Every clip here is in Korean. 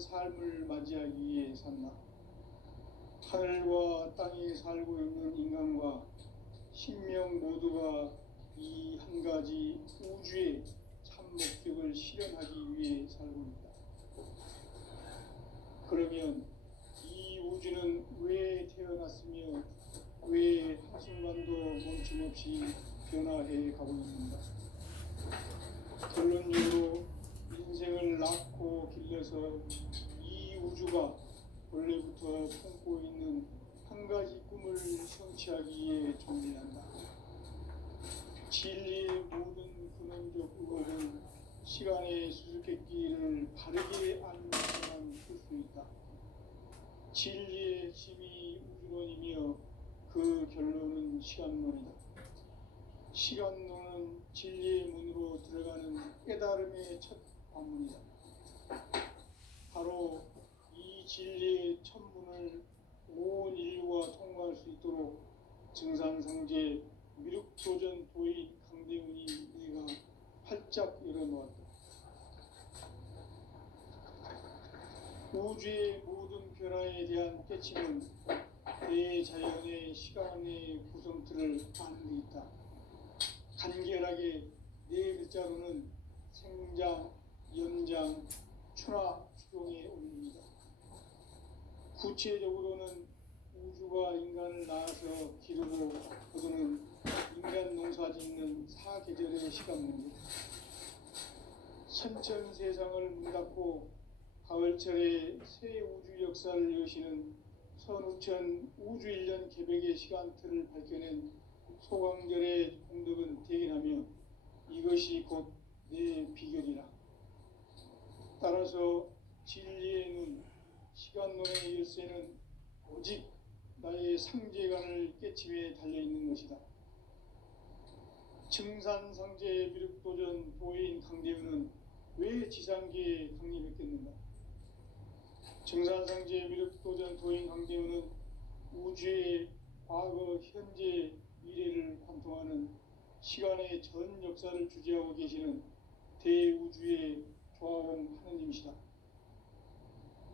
삶을 맞이하기 위해 산다. 하늘과 땅에 살고 있는 인간과 신명 모두가 이 한 가지 우주의 참 목적을 실현하기 위해 살고 있다. 그러면 이 우주는 왜 태어났으며 왜 한순간도 멈춤없이 변화해 가고 있는가? 결론적으로 인생을 낳고 길러서 이 우주가 원래부터 품고 있는 한 가지 꿈을 성취하기 위해 존재한다. 진리의 모든 근원적 의혹은 시간의 수수께끼를 바르게 알면서만 풀 수 있다. 진리의 핵심이 우주론이며 그 결론은 시간론이다. 시간론은 진리의 문으로 들어가는 깨달음의 첫 관문이다. 바로 이 진리의 첫 문을 온 인류가 통과할 수 있도록 증산상제 미륵도전 도인 강대훈이 내가 활짝 열어놓았다. 우주의 모든 변화에 대한 깨침은 대자연의 시간의 구성틀을 아는 데 있다. 간결하게 네 글자로는 생장, 연장, 추나 추동에 올립니다. 구체적으로는 우주가 인간을 낳아서 기르고 거두는 인간 농사 짓는 사계절의 시간 문제, 선천 세상을 문 닫고 가을철에 새 우주 역사를 여시는 선우천 우주일년 개백의 시간틀을 밝혀낸 소강절의 공덕은 대견하며 이것이 곧 내 비결이라. 따라서 진리의 눈, 시간론의 열쇠는 오직 나의 상제관을 깨침에 달려있는 것이다. 증산상제 미륵도전 도인 강대훈은 왜 지상계에 강림했겠는가? 증산상제 미륵도전 도인 강대훈은 우주의 과거, 현재, 미래를 관통하는 시간의 전 역사를 주재하고 계시는 대우주의 조화원 하느님이시다.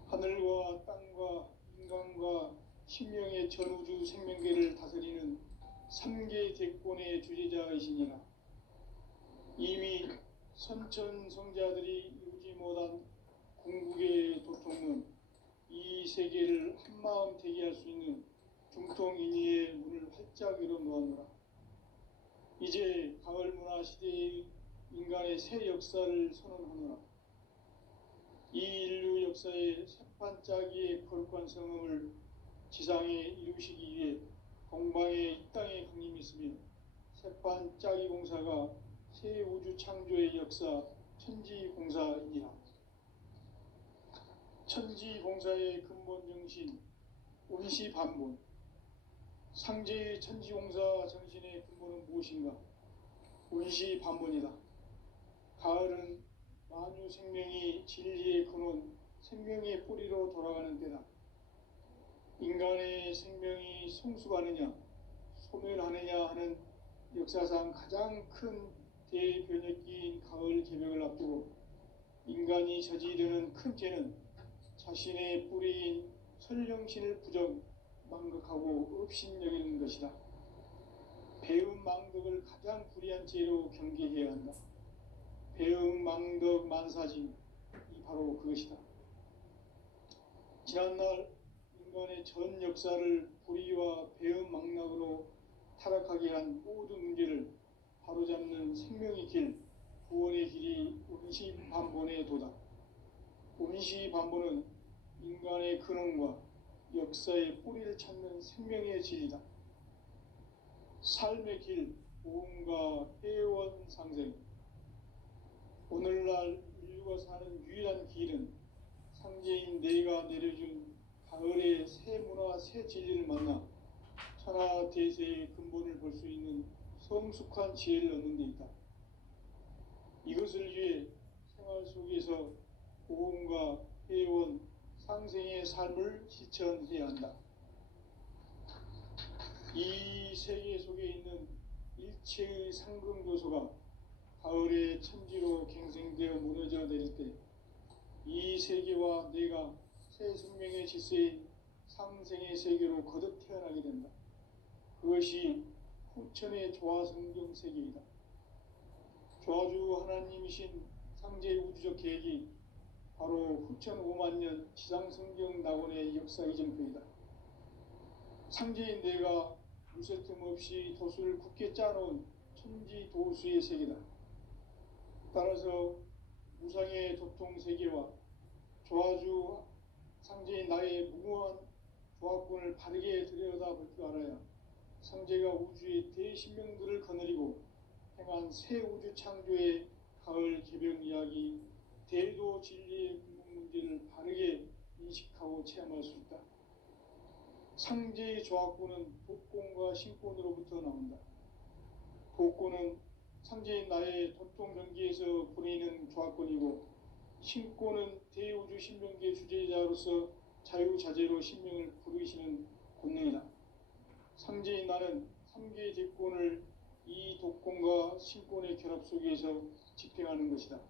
하늘과 땅과 인간과 신명의 전우주 생명계를 다스리는 3계 대권의 주재자이시니라. 이미 선천성자들이 이루지 못한 궁극의 도통은 이 세계를 한마음 되게 할 수 있는 중통인의의 문을 활짝 열어놓았노라. 이제 가을문화 시대의 인간의 새 역사를 선언하노라. 이 인류 역사의 새반짝이의 거룩한 성음을 지상에 이루시기 위해 동방의 이 땅에 강림했으며 새반짝이 공사가 새 우주 창조의 역사 천지공사이니라. 천지공사의 근본 정신 온시반본, 상제의 천지공사 정신의 근본은 무엇인가? 온시반본이다. 가을은 만유 생명이 진리의 근원, 생명의 뿌리로 돌아가는 때다. 인간의 생명이 성숙하느냐, 소멸하느냐 하는 역사상 가장 큰 대변혁기인 가을 개벽을 앞두고 인간이 저지르는 큰 죄는 자신의 뿌리인 설령신을 부정, 망극하고 업신여기는 것이다. 배음 망덕을 가장 불의한 죄로 경계해야 한다. 배음 망덕 만사짐이 바로 그것이다. 지난날 인간의 전 역사를 불의와 배음 망락으로 타락하게 한 모든 문제를 바로잡는 생명의 길, 구원의 길이 온시반본의 도다. 온시반본은 인간의 근원과 역사의 뿌리를 찾는 생명의 진리다. 삶의 길, 보험과 회원 상생. 오늘날 인류가 사는 유일한 길은 상제인 내가 내려준 가을의 새 문화, 새 진리를 만나 천하 대세의 근본을 볼 수 있는 성숙한 지혜를 얻는 데 있다. 이것을 위해 생활 속에서 보험과 회원, 상생의 삶을 실천해야 한다. 이 세계 속에 있는 일체의 상승교소가 가을의 천지로 갱생되어 무너져 내릴 때 이 세계와 내가 새 생명의 질서인 상생의 세계로 거듭 태어나게 된다. 그것이 후천의 조화성경 세계이다. 조화주 하나님이신 상제의 우주적 계획이 바로 후천 5만 년 지상성경 낙원의 역사 이전표이다. 상제인 내가 무쇠틈 없이 도수를 굳게 짜놓은 천지 도수의 세계다. 따라서 무상의 도통 세계와 조화주 상제인 나의 무궁한 조합권을 바르게 들여다볼 줄 알아야 상제가 우주의 대신명들을 거느리고 행한 새 우주 창조의 가을 개벽 이야기, 대도 진리의 궁극 문제를 바르게 인식하고 체험할 수 있다. 상제의 조합권은 도권과 신권으로부터 나온다. 도권은 상제인 나의 도통 경기에서 보내는 조합권이고, 신권은 대우주 신명계 주제자로서 자유자재로 신명을 부르시는 권능이다. 상제인 나는 3개의 대권을 이 도권과 신권의 결합 속에서 집행하는 것이다.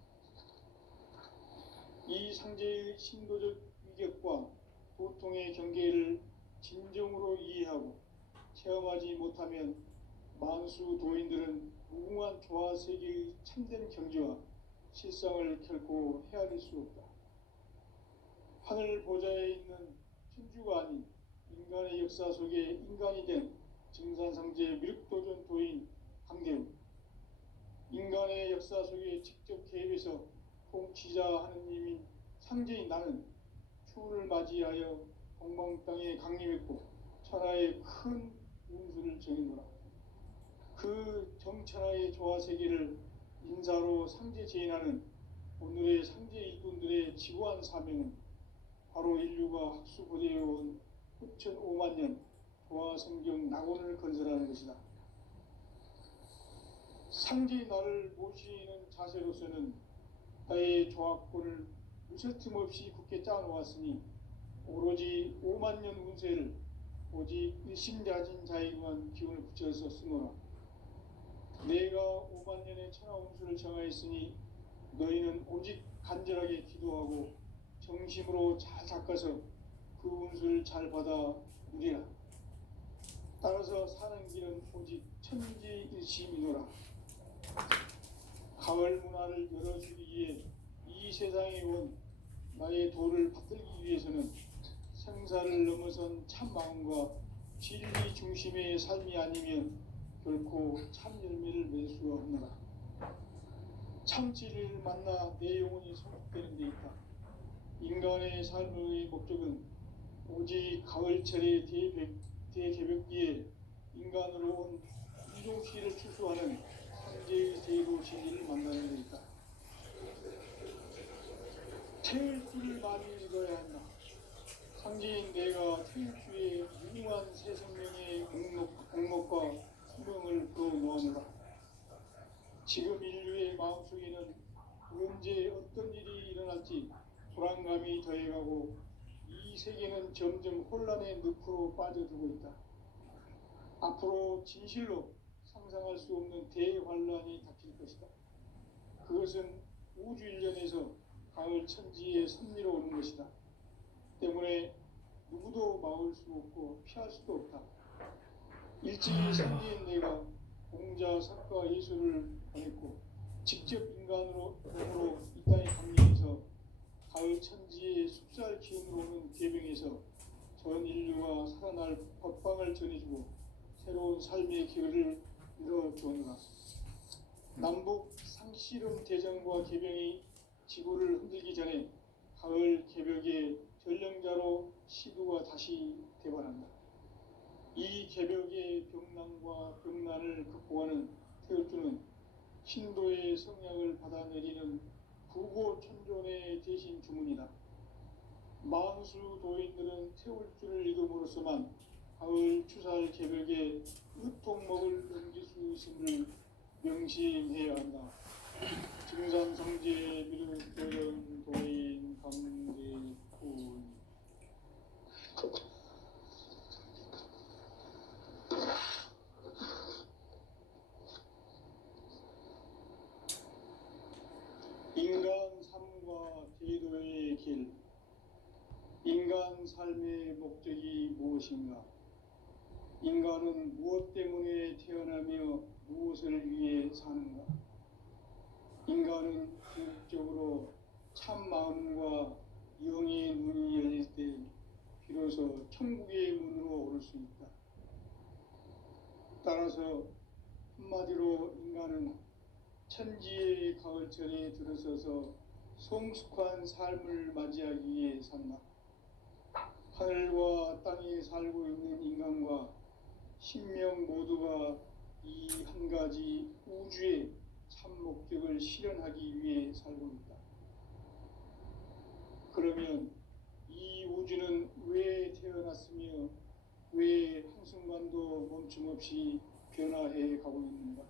이 상제의 신도적 위격과 도통의 경계를 진정으로 이해하고 체험하지 못하면 만수 도인들은 무궁한 조화 세계의 참된 경지와 실상을 결코 헤아릴 수 없다. 하늘 보좌에 있는 천주가 아닌 인간의 역사 속에 인간이 된 증산상제 미륵도전 도인 강대우, 인간의 역사 속에 직접 개입해서 통치자 하느님인 상제인 나는 추운을 맞이하여 동방 땅에 강림했고 천하의 큰 운수를 정해노라. 그 정천하의 조화 세계를 인사로 상제 제인하는 오늘의 상제 일꾼들의 지구한 사명은 바로 인류가 학수고대해온 후천 5만 년 조화 성경 낙원을 건설하는 것이다. 상제의 나를 모시는 자세로서는 나의 조합권을 무쇠틈 없이 굳게 짜놓았으니 오로지 5만 년 운세를 오직 일심자진 자에게만 기운을 붙여서 쓰노라. 내가 5만 년의 천하 운수를 정하였으니 너희는 오직 간절하게 기도하고 정심으로 잘 닦아서 그 운수를 잘 받아 누리라. 따라서 사는 길은 오직 천지일심이노라. 가을 문화를 열어주기 위해 이 세상에 온 나의 도를 받들기 위해서는 생사를 넘어선 참 마음과 진리 중심의 삶이 아니면 결코 참 열매를 맺을 수가 없노라. 참 진리를 만나 내 영혼이 성숙되는 데 있다. 인간의 삶의 목적은 오직 가을철의 대개벽기에 인간으로 온 이종씨를 추수하는 상제의 대도 진리를 만나는 데 있다. 태일주를 많이 읽어야 한다. 상제인 내가 태일주의 무궁한 새 생명의 공목과 수명을 불어놓아노라. 지금 인류의 마음속에는 언제 어떤 일이 일어날지 불안감이 더해가고 이 세계는 점점 혼란의 늪으로 빠져들고 있다. 앞으로 진실로 상상할 수 없는 대환란이 닥칠 것이다. 그것은 우주 일련에서 가을 천지에 선미로 오는 것이다. 때문에 누구도 막을 수 없고 피할 수도 없다. 일찍이 상제인 내가 공자, 석가, 예수를 보냈고 직접 인간으로 몸으로 이 땅에 강림해서 가을 천지의 숲살 기운으로 오는 계병에서 전 인류가 살아날 법방을 전해주고 새로운 삶의 기회를 열어주었노라. 남북 상씨름 대전과 계병이 지구를 흔들기 전에 가을 개벽의 전령자로 시두가 다시 대발한다. 이 개벽의 병난과 병난을 극복하는 태울주는 신도의 성약을 받아내리는 부고천존의 대신 주문이다. 만수 도인들은 태울주를 읽음으로써만 가을 추살 개벽에 으통먹을 넘길 수 있음을 명심해야 한다. 증산성제 미륵도전 도인 강대군. 인간 삶과 제도의 길. 인간 인간 삶의 목적이 무엇인가? 인간은 무엇 때문에 태어나며 무엇을 위해 사는가? 인간은 궁극적으로 참 마음과 영의 눈이 열릴 때 비로소 천국의 문으로 오를 수 있다. 따라서 한마디로 인간은 천지의 가을철에 들어서서 성숙한 삶을 맞이하기 위해 산다. 하늘과 땅에 살고 있는 인간과 신명 모두가 이 한 가지 우주의 참 목적을 실현하기 위해 살고 있다. 그러면 이 우주는 왜 태어났으며 왜 한순간도 멈춤없이 변화해 가고 있는가?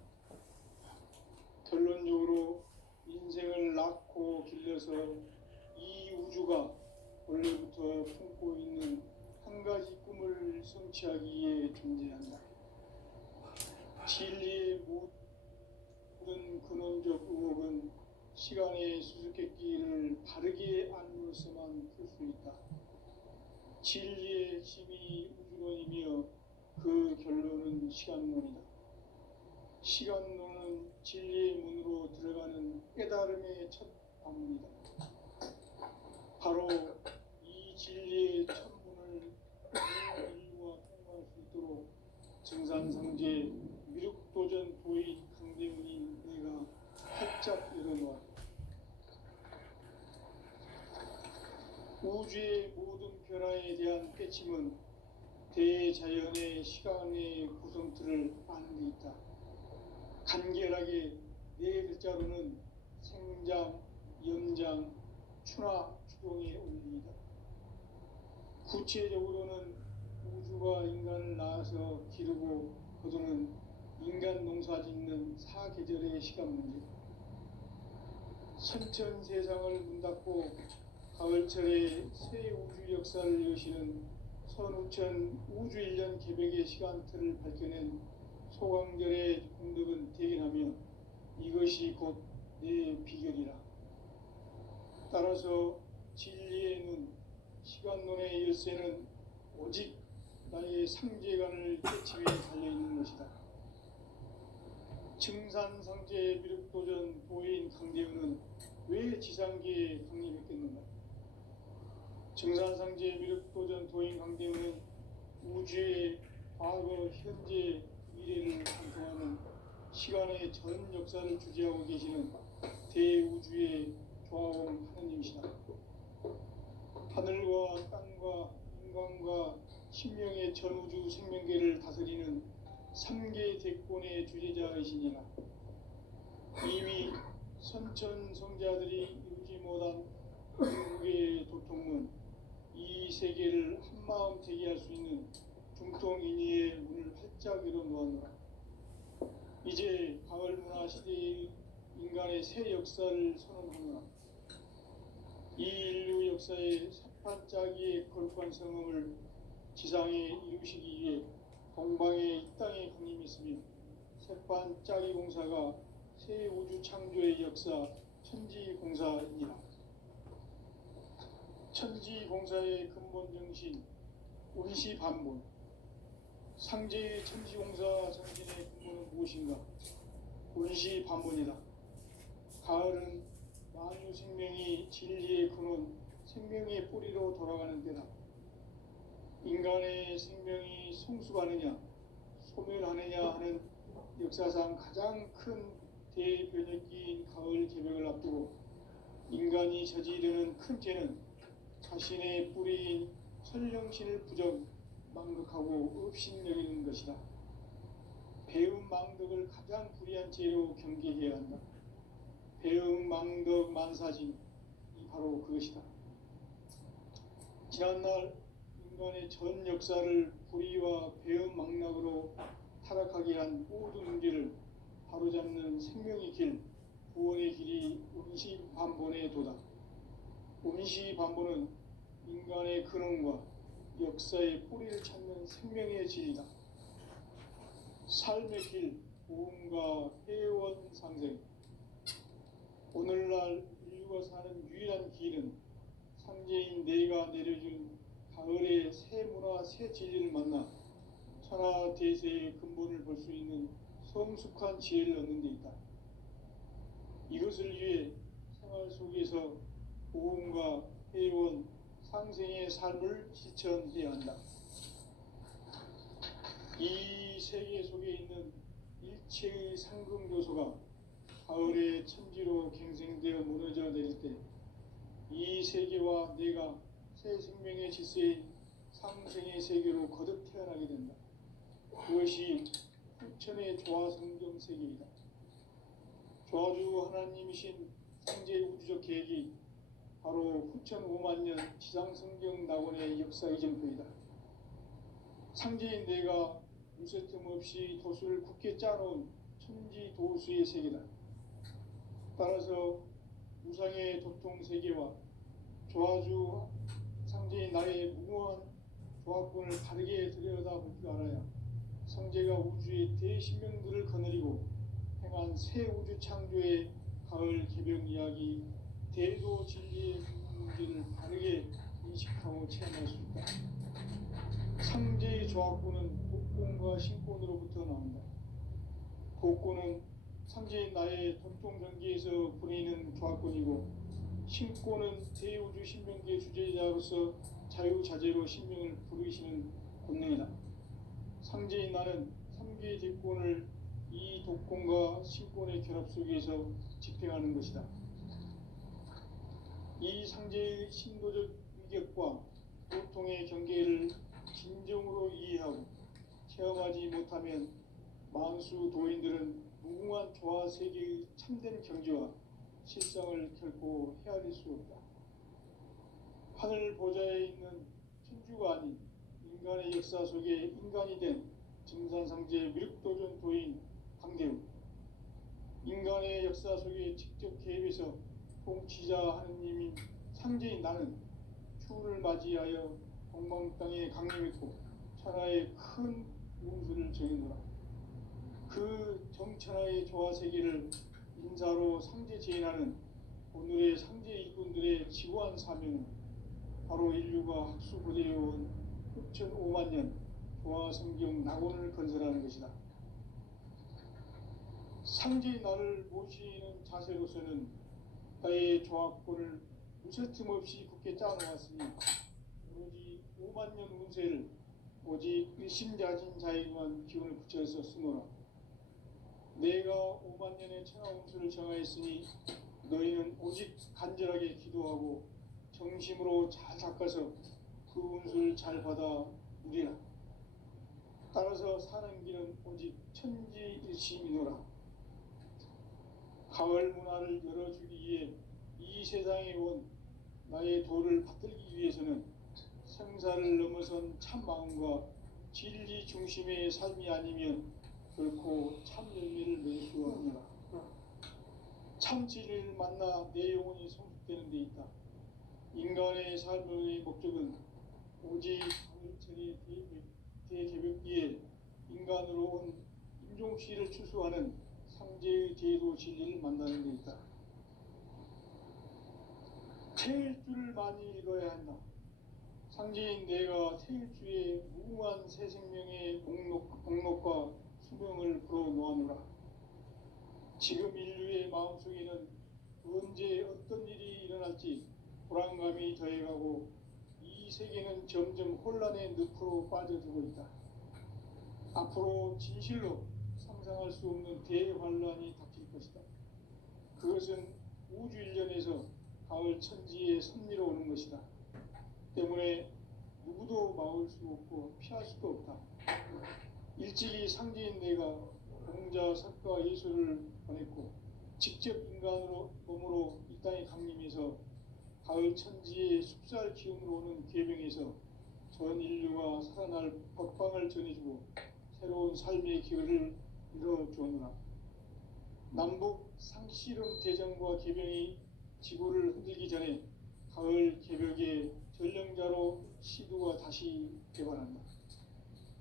결론적으로 인생을 낳고 길러서 이 우주가 원래부터 품고 있는 한 가지 꿈을 성취하기 위해 존재한다. 진리의 모든 근원적 의혹은 시간의 수수께끼를 바르게 알므로서만 풀 수 있다. 진리의 핵심이 우주론이며 그 결론은 시간론이다. 시간론은 진리의 문으로 들어가는 깨달음의 첫 방문이다. 바로 이 진리의 첫 문을 인류가 통과할 수 있도록 증산상제 미륵도전 도인 강대훈인 내가 활짝 열어놓았다. 우주의 모든 변화에 대한 깨침은 대자연의 시간의 구성틀을 아는 데 있다. 간결하게 네 글자로는 생장, 연장, 추나 추동의 원리이다. 구체적으로는 우주가 인간을 낳아서 기르고 거두는 인간 농사 짓는 사계절의 시간 문제. 선천 세상을 문 닫고 가을철에 새 우주 역사를 여시는 선우천 우주 1년 개백의 시간틀을 밝혀낸 소강절의 공덕은 대견하며 이것이 곧 내 비결이라. 따라서 진리의 눈, 시간론의 열쇠는 오직 나의 상제관을 깨치에 달려있는 것이다. 증산상제 미륵도전 도인 강대훈은 왜 지상계에 강림했겠는가? 증산상제 미륵도전 도인 강대훈은 우주의 과거, 현재, 미래를 관통하는 시간의 전 역사를 주재하고 계시는 대우주의 조화원 하느님이시다. 하늘과 땅과 인간과 신명의 전우주 생명계를 다스리는 3개 대권의 주제자이시니라. 이미 선천성자들이 이루지 못한 궁극의 도통문, 이 세계를 한마음 되게 할 수 있는 중통인의의 문을 활짝 열어놓았노라. 이제 가을 문화 시대의 인간의 새 역사를 선언하노라. 이 인류 역사의 새판짜기의 거룩한 성음을 지상에 이루시기 위해 동방의 이 땅에 강림했으며 새판짜기 공사가 새 우주 창조의 역사 천지공사이니라. 천지공사의 근본 정신 운시반본. 상제의 천지공사 정신의 근본은 무엇인가? 운시반본이다. 가을은 만유 생명이 진리의 근원, 생명의 뿌리로 돌아가는 때다. 인간의 생명이 성숙하느냐, 소멸하느냐 하는 역사상 가장 큰 대변혁기인 가을 개벽을 앞두고 인간이 저지르는 큰 죄는 자신의 뿌리인 천령신을 망극하고 업신여기는 것이다. 배움 망덕을 가장 불의한 죄로 경계해야 한다. 배움 망덕 만사진, 이 바로 그것이다. 지난날 인간의 전 역사를 불의와 배움 망락으로 타락하게 한 모든 문제를 바로잡는 생명의 길, 구원의 길이 운시반본의 도다. 운시반본은 인간의 근원과 역사의 뿌리를 찾는 생명의 진리다. 삶의 길, 구원과 회원 상생. 오늘날 인류가 사는 유일한 길은 상제인 내가 내려준 가을의 새 문화 새 진리를 만나 천하 대세의 근본을 볼 수 있는 성숙한 지혜를 얻는 데 있다. 이것을 위해 생활 속에서 보험과 회원, 상생의 삶을 실천해야 한다. 이 세계 속에 있는 일체의 상금 요소가 가을의 천지로 갱생되어 무너져 내릴 때 이 세계와 내가 새 생명의 질서의 상생의 세계로 거듭 태어나게 된다. 그것이 후천의 조화성경 세계이다. 조화주 하나님이신 상제 우주적 계획이 바로 후천 5만 년 지상성경 낙원의 역사 이전표이다. 상제인 내가 무쇠틈 없이 도수를 굳게 짜놓은 천지 도수의 세계다. 따라서 무상의 도통 세계와 조화주 상제인 나의 무궁한 조화권을 바르게 들여다볼 줄 알아야 상제가 우주의 대신명들을 거느리고 행한 새 우주 창조의 가을 개병 이야기 대도 진리의 문제를 바르게 인식하고 체험할 수 있다. 상제의 조화권은 독권과 신권으로부터 나온다. 독권은 상제인 나의 돈통 경계에서 보내는 조화권이고, 신권은 대우주 신명기의 주제자로서 자유자재로 신명을 부르시는 권능이다. 상제인 나는 3개의 대권을 이 독권과 신권의 결합 속에서 집행하는 것이다. 이 상제의 신도적 위격과 보통의 경계를 진정으로 이해하고 체험하지 못하면 만수 도인들은 무궁한 조화 세계의 참된 경지와 실상을 결코 헤아릴 수 없다. 하늘 보좌에 있는 천주가 아닌 인간의 역사 속에 인간이 된 증산상제 미륵도전 도인 강대우, 인간의 역사 속에 직접 개입해서 통치자 하느님인 상제인 나는 추후를 맞이하여 동방 땅에 강림했고 천하의 큰 운수를 정해노라. 그 정천하의 조화 세계를 인사로 상제 제인하는 오늘의 상제 일꾼들의 지고한 사명은 바로 인류가 학수고대해온 후천 5만 년 조화 성경 낙원을 건설하는 것이다. 상제의 나를 모시는 자세로서는 나의 조화권을 무쇠틈 없이 굳게 짜놓았으니 오로지 5만 년 운세를 오직 일심자진 자에게만 기운을 붙여서 쓰노라. 내가 5만 년의 천하 운수를 정하였으니 너희는 오직 간절하게 기도하고 정심으로 잘 닦아서 그 운수를 잘 받아 누리라. 따라서 사는 길은 오직 천지일심이노라. 가을 문화를 열어주기 위해 이 세상에 온 나의 도를 받들기 위해서는 생사를 넘어선 참 마음과 진리 중심의 삶이 아니면 결코 참 열매를 맺을 수 없노라. 참 진리를 만나 내 영혼이 성숙되는 데 있다. 인간의 삶의 목적은 오직 가을철의 대개벽기에 인간으로 온 인종씨를 추수하는 상제의 제도 진리를 만나는 데 있다. 태일주를 많이 읽어야 한다. 상제인 내가 태일주의 무궁한 새 생명의 목록과 수명을 불어놓아노라. 지금 인류의 마음속에는 언제 어떤 일이 일어날지 불안감이 더해가고 이 세계는 점점 혼란의 늪으로 빠져들고 있다. 앞으로 진실로 상상할 수 없는 대환란이 닥칠 것이다. 그것은 우주 일련에서 가을 천지의 섭리로 오는 것이다. 때문에 누구도 막을 수 없고 피할 수도 없다. 일찍이 상제인 내가 공자, 석가, 예수를 보냈고 직접 인간으로 몸으로 이 땅에 강림해서 가을 천지의 숲살 기운으로 오는 계명에서 전 인류가 살아날 법방을 전해주고 새로운 삶의 기회를 이뤄주오노라. 남북 상씨름 대전과 계병이 지구를 흔들기 전에 가을 개벽의 전령자로 시두가 다시 개발한다.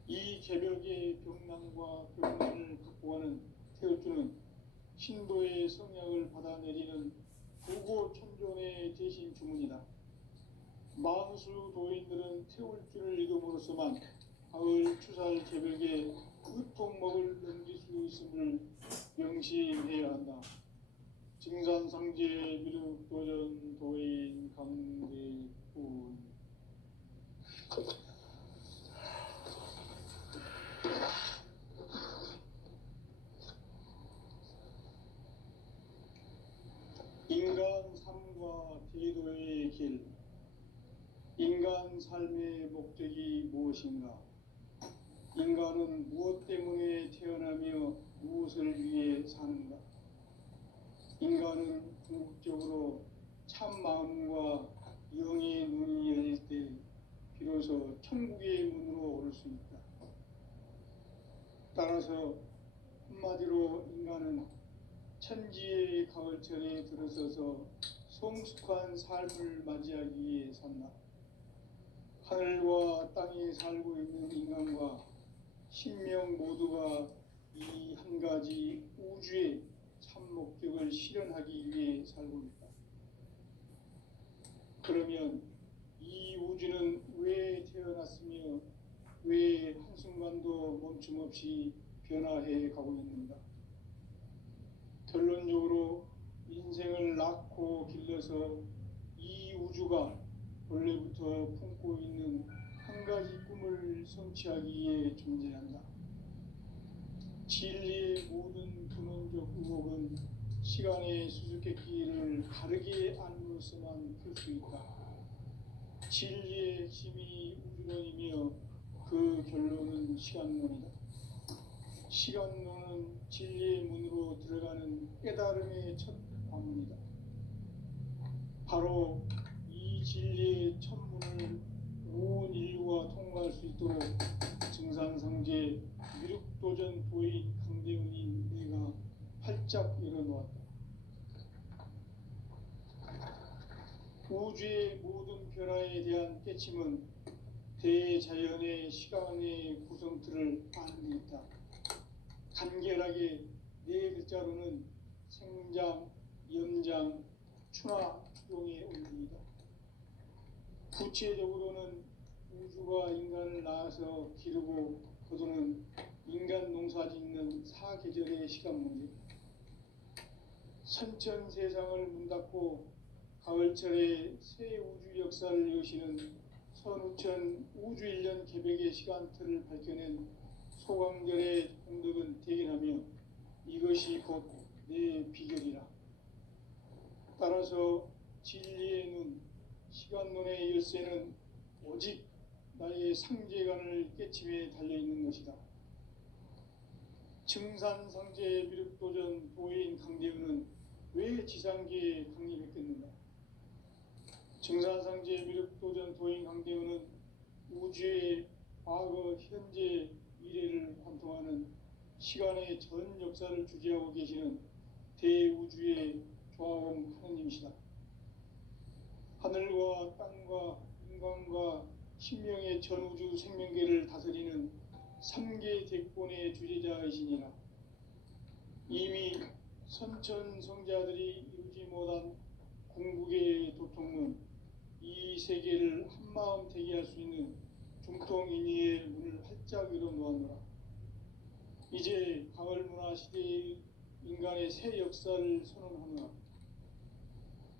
이 개벽의 병난과 병난을 극복하는 태울주는 신도의 성약을 받아내리는 부고 천존의 대신 주문이다. 만수 도인들은 태울 줄을 익음으로써만 가을 추살 제벽에 끝동목을 넘길 수 있음을 명심해야 한다. 증산상제 미륵도전 도인 강대군. 인간 삶과 대도의 길. 인간 삶의 목적이 무엇인가? 인간은 무엇 때문에 태어나며 무엇을 위해 사는가? 인간은 궁극적으로 참 마음과 영의 눈이 열릴 때 비로소 천국의 문으로 오를 수 있다. 따라서 한마디로 인간은 천지의 가을철에 들어서서 성숙한 삶을 맞이하기 위해 산다. 하늘과 땅에 살고 있는 인간과 신명 모두가 이 한 가지 우주의 참 목적을 실현하기 위해 살고 있다. 그러면 이 우주는 왜 태어났으며 왜 한순간도 멈춤 없이 변화해 가고 있는가? 결론적으로 인생을 낳고 길러서 이 우주가 원래부터 품고 있는 한 가지 꿈을 성취하기 위해 존재한다. 진리의 모든 근원적 의혹은 시간의 수수께끼를 바르게 안으로서만 풀 수 있다. 진리의 핵심이 우주론이며 그 결론은 시간론이다. 시간론은 진리의 문으로 들어가는 깨달음의 첫 관문이다. 바로 이 진리의 첫 문을 온 인류가 통과할 수 있도록 증산상제 미륵도전 도인 강대훈인 내가 활짝 열어놓았다. 우주의 모든 변화에 대한 깨침은 대자연의 시간의 구성틀을 아는 데 있다. 간결하게 네 글자로는 생장, 연장, 추나 추동의 원리이다. 구체적으로는 우주가 인간을 낳아서 기르고 거두는 인간 농사 짓는 사계절의 시간 문제. 선천 세상을 문 닫고 가을철에 새 우주 역사를 여시는 선우천 우주일년 개벽의 시간틀을 밝혀낸 소강절의 공덕은 대견하며 이것이 곧 내 비결이라. 따라서 진리의 눈, 시간론의 열쇠는 오직 나의 상제관을 깨침에 달려있는 것이다. 증산상제 미륵도전 도인 강대훈은 왜 지상계에 강림했겠는가? 증산상제 미륵도전 도인 강대훈은 우주의 과거, 현재, 미래를 관통하는 시간의 전 역사를 주재하고 계시는 대우주의 조화원 하느님이시다. 하늘과 땅과 인간과 신명의 전우주 생명계를 다스리는 3계 대권의 주재자이시니라. 이미 선천성자들이 이루지 못한 궁극의 도통은 이 세계를 한마음 되게 할 수 있는 중통인의의 문을 활짝 열어놓았노라. 이제 가을문화 시대의 인간의 새 역사를 선언하노라.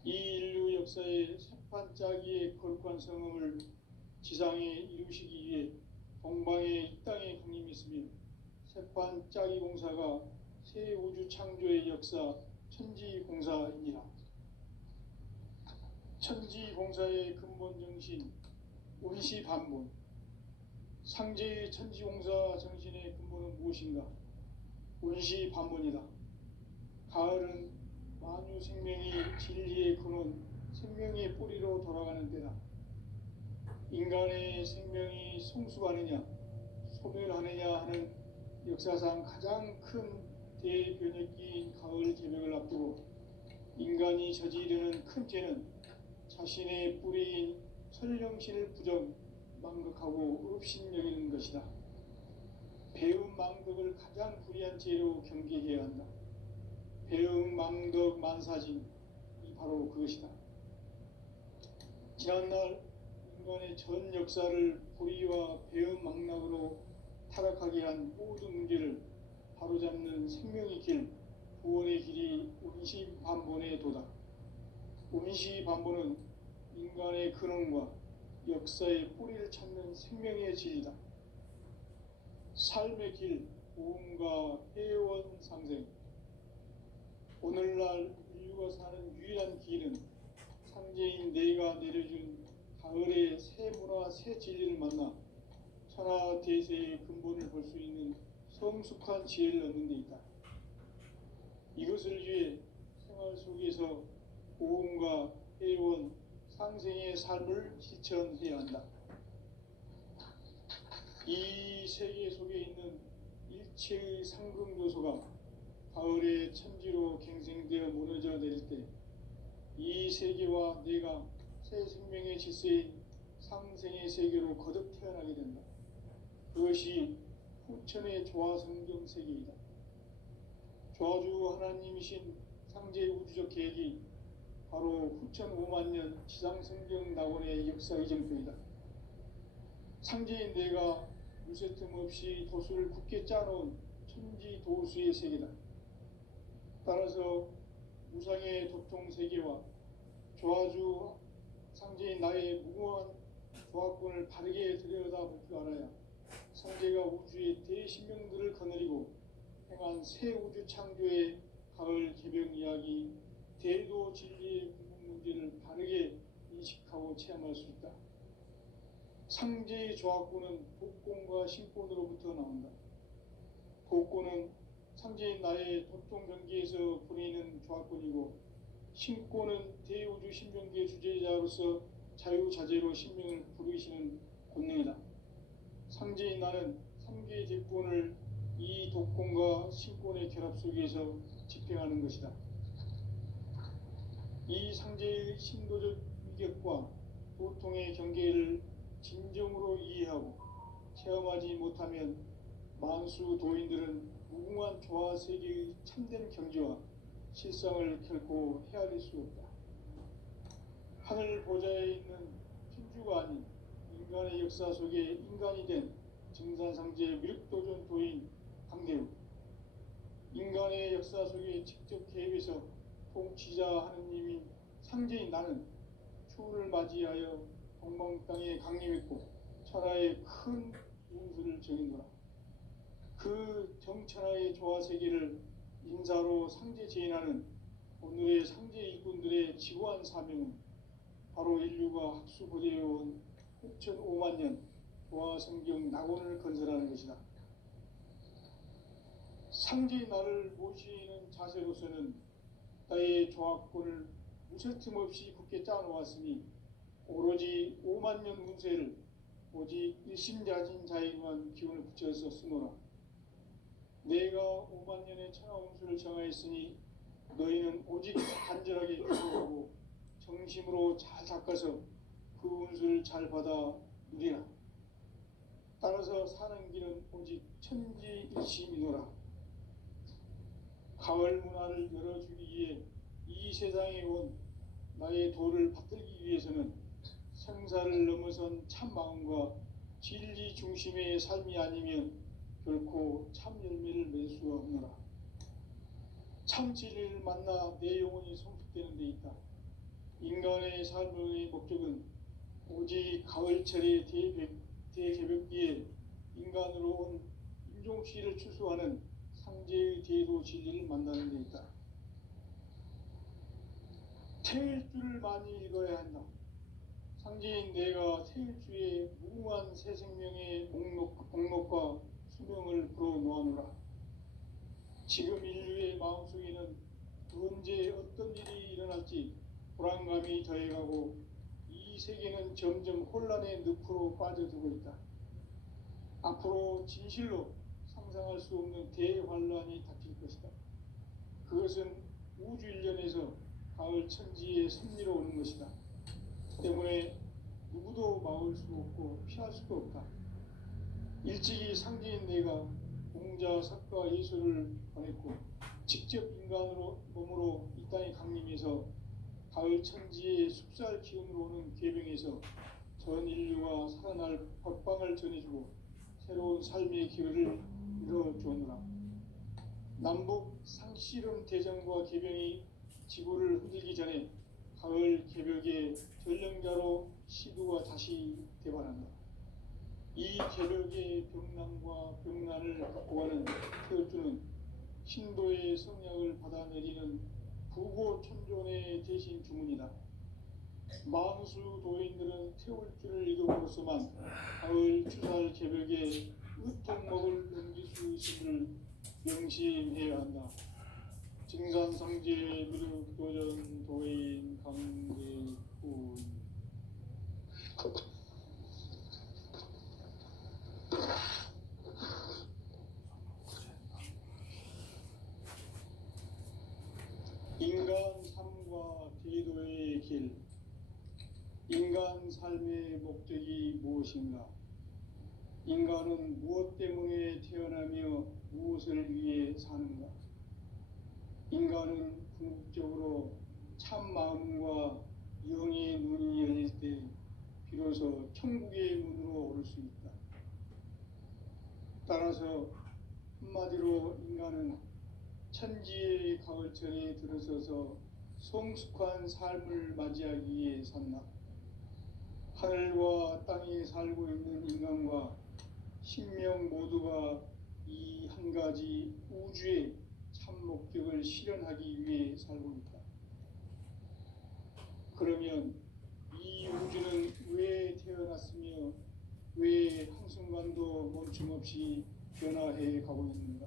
이 인류 역사의 새판짜기의 거룩한 성음을 지상에 이루시기 위해 동방의 이 땅에 강림했으며 새판짜기 공사가 새 우주 창조의 역사 천지공사이니라. 천지공사의 근본 정신 운시반본. 상제의 천지공사 정신의 근본은 무엇인가? 운시반본이다. 가을은 만유 생명이 진리의 근원, 생명의 뿌리로 돌아가는 때다. 인간의 생명이 성숙하느냐, 소멸하느냐 하는 역사상 가장 큰 대변혁기인 가을 개벽을 앞두고 인간이 저지르는 큰 죄는 자신의 뿌리인 설령신을 부정, 망극하고 업신여기는 것이다. 배움 망덕을 가장 불의한 죄로 경계해야 한다. 배움 망덕 만사진이 바로 그것이다. 지난날 인간의 전 역사를 불의와 배은망락으로 타락하게 한 모든 문제를 바로잡는 생명의 길, 구원의 길이 운시반본에 도다. 운시반본은 인간의 근원과 역사의 뿌리를 찾는 생명의 진리다. 삶의 길, 보험과 회원 상생. 오늘날 인류가 사는 유일한 길은 상제인 내가 내려준 가을의 새 문화, 새 진리를 만나 천하 대세의 근본을 볼 수 있는 성숙한 지혜를 얻는 데 있다. 이것을 위해 생활 속에서 보험과 회원, 상생의 삶을 실천해야 한다. 이 세계 속에 있는 일체의 상금 요소가 가을의 천지로 갱생되어 무너져 내릴 때 이 세계와 내가 새 생명의 질서인 상생의 세계로 거듭 태어나게 된다. 그것이 후천의 조화성경 세계이다. 조화주 하나님이신 상제의 우주적 계획이 바로 후천 5만 년 지상성경 낙원의 역사 이정표이다. 상제인 내가 무쇠틈 없이 도수를 굳게 짜놓은 천지 도수의 세계다. 따라서 무상의 도통 세계와 조화주 상제인 나의 무궁한 조화권을 바르게 들여다볼 줄 알아야 상제가 우주의 대신명들을 거느리고 행한 새 우주 창조의 가을 개병 이야기, 대도 진리의 궁극 문제를 바르게 인식하고 체험할 수 있다. 상제의 조화권은 복권과 신권으로부터 나온다. 복권은 상제인 나의 도통 경계에서 보내는 조화권이고, 신권은 대우주 신명기의 주제자로서 자유자재로 신명을 부르시는 권능이다. 상제인 나는 3개의 대권을 이 독권과 신권의 결합 속에서 집행하는 것이다. 이 상제의 신도적 위격과 도통의 경계를 진정으로 이해하고 체험하지 못하면 만수 도인들은 무궁한 조화 세계의 참된 경지와 실상을 결코 헤아릴 수 없다. 하늘 보좌에 있는 천주가 아닌 인간의 역사 속에 인간이 된 증산상제 미륵도전 도인 강대우, 인간의 역사 속에 직접 개입해서 통치자 하느님인 상제인 나는 추운을 맞이하여 동방 땅에 강림했고 천하의 큰 운수를 정인노라. 그 정천하의 조화 세계를 인사로 상제 제인하는 오늘의 상제 일꾼들의 지구한 사명은 바로 인류가 학수고대해온 6,5만 년 조화 성경 낙원을 건설하는 것이다. 상제의 나를 모시는 자세로서는 나의 조화권을 무쇠틈 없이 굳게 짜놓았으니 오로지 5만 년 운세를 오직 일심자진 자에게만 기운을 붙여서 쓰노라. 내가 5만 년의 천하 운수를 정하였으니 너희는 오직 간절하게 기도하고 정심으로 잘 닦아서 그 운수를 잘 받아 누리라. 따라서 사는 길은 오직 천지일심이노라. 가을 문화를 열어주기 위해 이 세상에 온 나의 도를 받들기 위해서는 생사를 넘어선 참 마음과 진리 중심의 삶이 아니면 결코 참 열매를 맺을 수가 없노라. 참 진리를 만나 내 영혼이 성숙되는 데 있다. 인간의 삶의 목적은 오직 가을철의 대개벽기에 인간으로 온 인종씨를 추수하는 상제의 대도 진리를 만나는 데 있다. 태일주를 많이 읽어야 한다. 상제인 내가 태일주의 무궁한 새 생명의 목록과 수명을 불어놓아노라. 지금 인류의 마음속에는 언제 어떤 일이 일어날지 불안감이 더해가고 이 세계는 점점 혼란의 늪으로 빠져들고 있다. 앞으로 진실로 상상할 수 없는 대환란이 닥칠 것이다. 그것은 우주 일련에서 가을 천지의 섭리로 오는 것이다. 때문에 누구도 막을 수 없고 피할 수도 없다. 일찍이 상제인 내가 공자, 석가, 예수를 보냈고 직접 인간으로 몸으로 이 땅에 강림해서 가을 천지의 숲살 기운으로 오는 계병에서 전 인류가 살아날 법방을 전해주고 새로운 삶의 기회를 열어주었노라. 남북 상씨름 대전과 개병이 지구를 흔들기 전에 가을 개벽의 전령자로 시두가 다시 대발한다. 이 개벽의 병남과 병난을 갖고가는 태어주는 신도의 성약을 받아내리는 부고천존의 대신 주문이다. 만수 도인들은 태울 줄을 읽음으로써만 가을 추살 개벽에 으통목을 넘길 수 있음을 명심해야 한다. 증산상제 미륵도전 도인 강대훈. 인간 삶과 대도의 길. 인간 삶의 목적이 무엇인가? 인간은 무엇 때문에 태어나며 무엇을 위해 사는가? 인간은 궁극적으로 참 마음과 영의 눈이 열릴 때 비로소 천국의 문으로 오를 수 있다. 따라서 한마디로 인간은 천지의 가을철에 들어서서 성숙한 삶을 맞이하기 위해 산다. 하늘과 땅에 살고 있는 인간과 신명 모두가 이 한 가지 우주의 참 목적을 실현하기 위해 살고 있다. 그러면 이 우주는 왜 태어났으며 왜 한순간도 멈춤 없이 변화해 가고 있는가?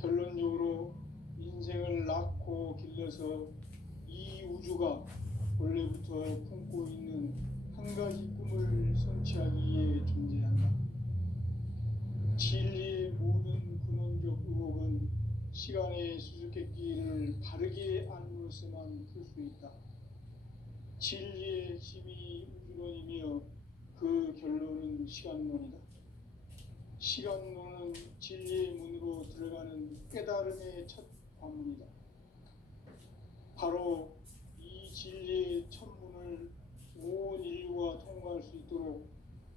결론적으로 인생을 낳고 길러서 이 우주가 원래부터 품고 있는 한 가지 꿈을 성취하기 위해 존재한다. 진리의 모든 근원적 의혹은 시간의 수수께끼를 바르게 알므로써만 풀 수 있다. 진리의 핵심이 우주론이며 그 결론은 시간론이다. 시간론은 진리의 문으로 들어가는 깨달음의 첫 관문이다. 바로 이 진리의 첫 문을 온 인류가 통과할 수 있도록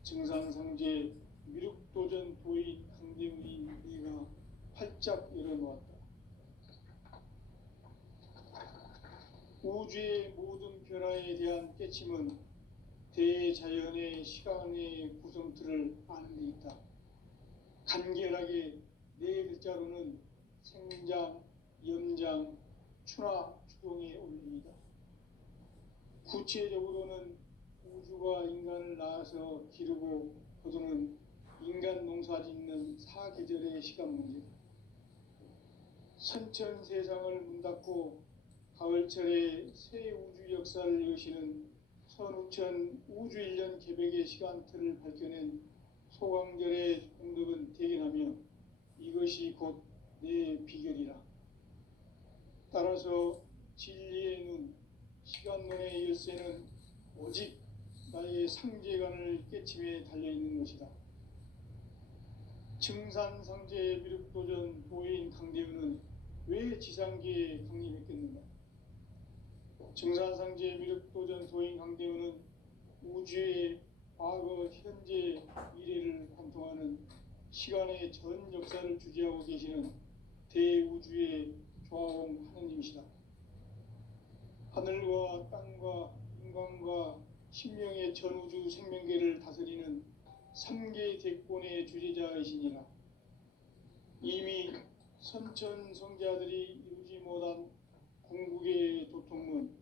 증산상제 미륵도전 도인 강대훈이 네가 활짝 열어놓았다. 우주의 모든 변화에 대한 깨침은 대자연의 시간의 구성틀을 아는 데 있다. 간결하게 네 글자로는 생장, 염장, 추나 추동의 원리이다. 구체적으로는 우주가 인간을 낳아서 기르고 거두는 인간 농사짓는 사계절의 시간 문제. 선천 세상을 문닫고 가을철에 새 우주 역사를 여시는 선우천 우주 1년 개벽의 시간틀을 밝혀낸 소강절의 공덕은 대견하며 이것이 곧 내 비결이라. 따라서 진리의 눈, 시간론의 열쇠는 오직 나의 상제관을 깨침에 달려있는 것이다. 증산상제 미륵도전 도인 강대훈은 왜 지상계에 강림했겠는가? 증산상제 미륵도전 도인 강대훈은 우주의 과거, 현재, 미래를 관통하는 시간의 전 역사를 주재하고 계시는 대우주의 조화홍 하느님이시다. 하늘과 땅과 인간과 신명의 전우주 생명계를 다스리는 3개 대권의 주재자이시니라. 이미 선천 성자들이 이루지 못한 궁극의 도통문,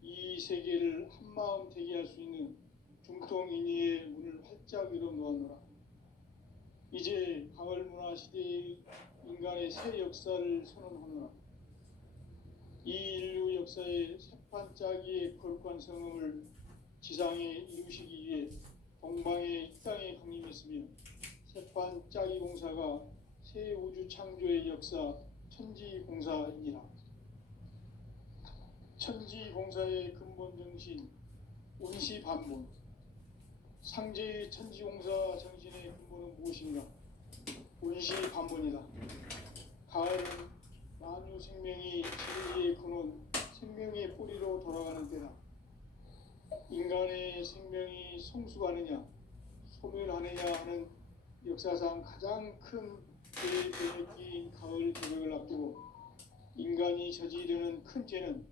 이 세계를 한마음 되게 할 수 있는 중통인의의 문을 활짝 열어놓았노라. 이제 가을 문화 시대의 인간의 새 역사를 선언하노라. 이 인류 역사의 새판짜기의 거룩한 성음을 지상에 이루시기 위해 동방의 이 땅에 강림했으며 새판짜기 공사가 새 우주 창조의 역사 천지공사이니라. 천지공사의 근본 정신 운시반문. 상제의 천지공사 정신의 근본은 무엇인가? 운시반문이다. 가을은 만유 생명이 진리의 근원, 생명의 뿌리로 돌아가는 때다. 인간의 생명이 성숙하느냐 소멸하느냐 하는 역사상 가장 큰 대변기인 가을 개벽을 앞두고 인간이 저지르는 큰 죄는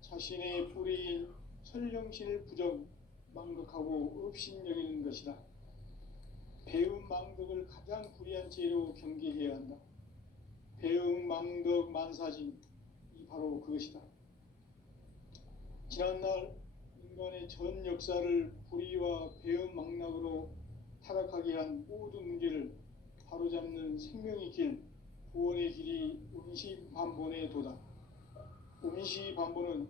자신의 뿌리인 천령신을 부정 망각하고 업신여기는 것이다. 배움 망덕을 가장 불의한 죄로 경계해야 한다. 배움 망덕 만사진이 바로 그것이다. 지난날 인간의 전 역사를 불의와 배움 망락으로 타락하게 한 모든 문제를 바로잡는 생명의 길, 구원의 길이 운시반본의 도다. 운시반본은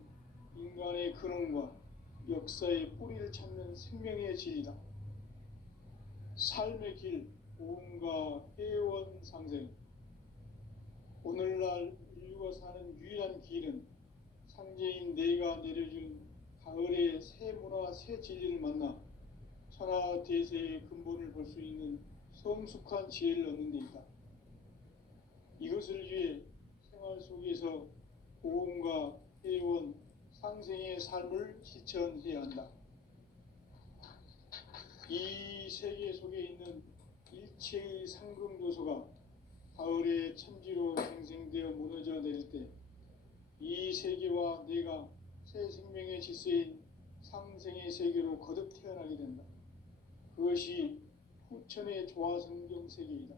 인간의 근원과 역사의 뿌리를 찾는 생명의 진리다. 삶의 길, 보험과 회원 상생. 오늘날 인류가 사는 유일한 길은 상제인 내가 내려준 가을의 새 문화, 새 진리를 만나 천하 대세의 근본을 볼 수 있는 성숙한 지혜를 얻는 데 있다. 이것을 위해 생활 속에서 보험과 회원, 상생의 삶을 실천해야 한다. 이 세계 속에 있는 일체의 상금 요소가 가을의 천지로 생생되어 무너져 내릴 때 이 세계와 내가 새 생명의 질서인 상생의 세계로 거듭 태어나게 된다. 그것이 후천의 조화성경 세계이다.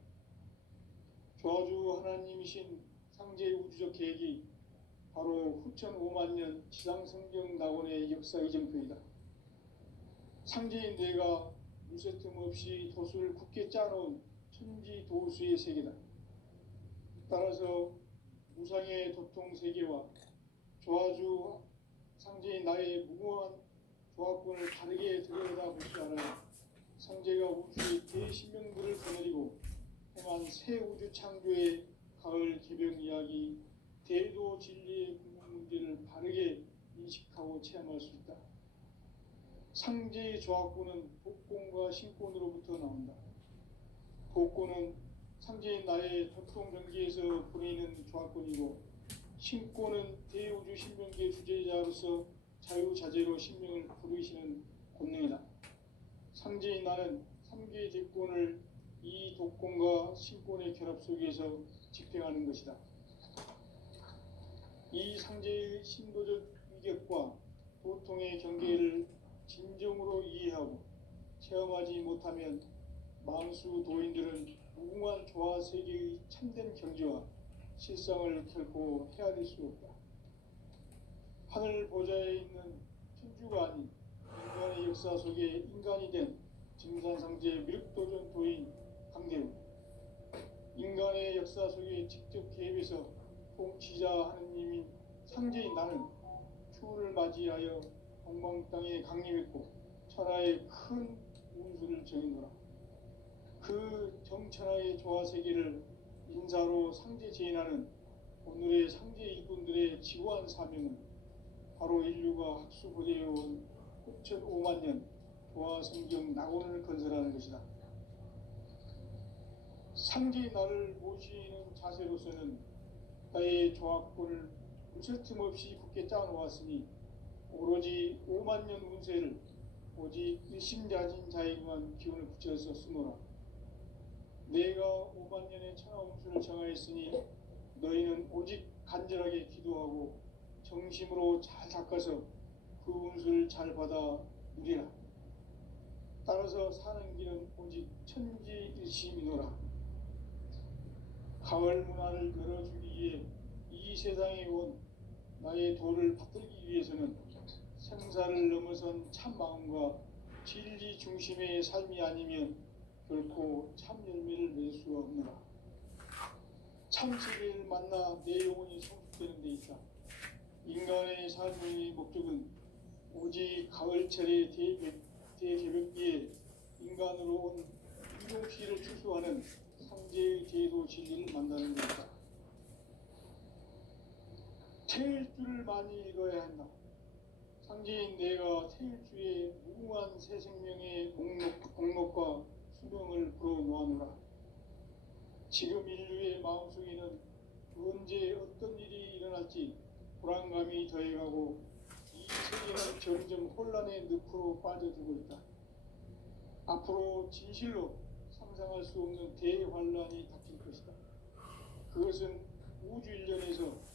조화주 하나님이신 상제 우주적 계획이 바로 후천 5만년 지상성경 낙원의 역사 이정표이다. 상제인 내가 물새틈 없이 도수를 굳게 짜놓은 천지 도수의 세계다. 따라서 무상의 도통 세계와 조화주 상제인 나의 무궁한 조합권을 다르게 들여다볼 줄 알아야 상제가 우주의 대신명들을 거느리고 행한 새 우주 창조의 가을 개벽 이야기, 대도 진리의 궁극 문제를 바르게 인식하고 체험할 수 있다. 상제의 조합권은 복권과 신권으로부터 나온다. 복권은 상제인 나의 도통 경계에서 보내는 조합권이고, 신권은 대우주 신명계 주제자로서 자유자재로 신명을 부르시는 권능이다. 상제인 나는 3개의 대권을 이 독권과 신권의 결합 속에서 집행하는 것이다. 이 상제의 신도적 위격과 도통의 경계를 진정으로 이해하고 체험하지 못하면 망수 도인들은 무궁한 조화 세계의 참된 경지와 실상을 결코 헤아릴 수 없다. 하늘 보좌에 있는 천주가 아닌 인간의 역사 속에 인간이 된 증산상제 미륵도전 도인 강대우, 인간의 역사 속에 직접 개입해서 통치자 하느님인 상제인 나는 추후를 맞이하여 동방 땅에 강림했고 천하의 큰 운수를 정해노라. 그 정천하의 조화세계를 인사로 상제 제인하는 오늘의 상제 일꾼들의 지구한 사명은 바로 인류가 학수고대해온 후천 5만년 조화성경 낙원을 건설하는 것이다. 상제의 나를 모시는 자세로서는 나의 조합권을 무쇠틈 없이 굳게 짜놓았으니 오로지 5만년 운세를 오직 일심자진 자에게만 기운을 붙여서 쓰노라. 내가 5만년의 천하 운수를 정하였으니 너희는 오직 간절하게 기도하고 정심으로 잘 닦아서 그 운수를 잘 받아 누리라. 따라서 사는 길은 오직 천지일심이노라. 가을 문화를 열어주기 위해 이 세상에 온 나의 도를 받들기 위해서는 생사를 넘어선 참 마음과 진리 중심의 삶이 아니면 결코 참 열매를 맺을 수 없노라. 참 세계를 만나 내 영혼이 성숙되는 데 있다. 인간의 삶의 목적은 오직 가을철의 대개벽기에 인간으로 온 유용시를 추수하는 상제의 대도 진리를 만나는 것이다. 태일주를 많이 읽어야 한다. 상제인 내가 태일주의 무궁한 새 생명의 목록과 수명을 불어놓아노라. 지금 인류의 마음속에는 언제 어떤 일이 일어날지 불안감이 더해가고 이 세계는 점점 혼란의 늪으로 빠져들고 있다. 앞으로 진실로 상상할 수 없는 대환란이 닥칠 것이다. 그것은 우주 일련에서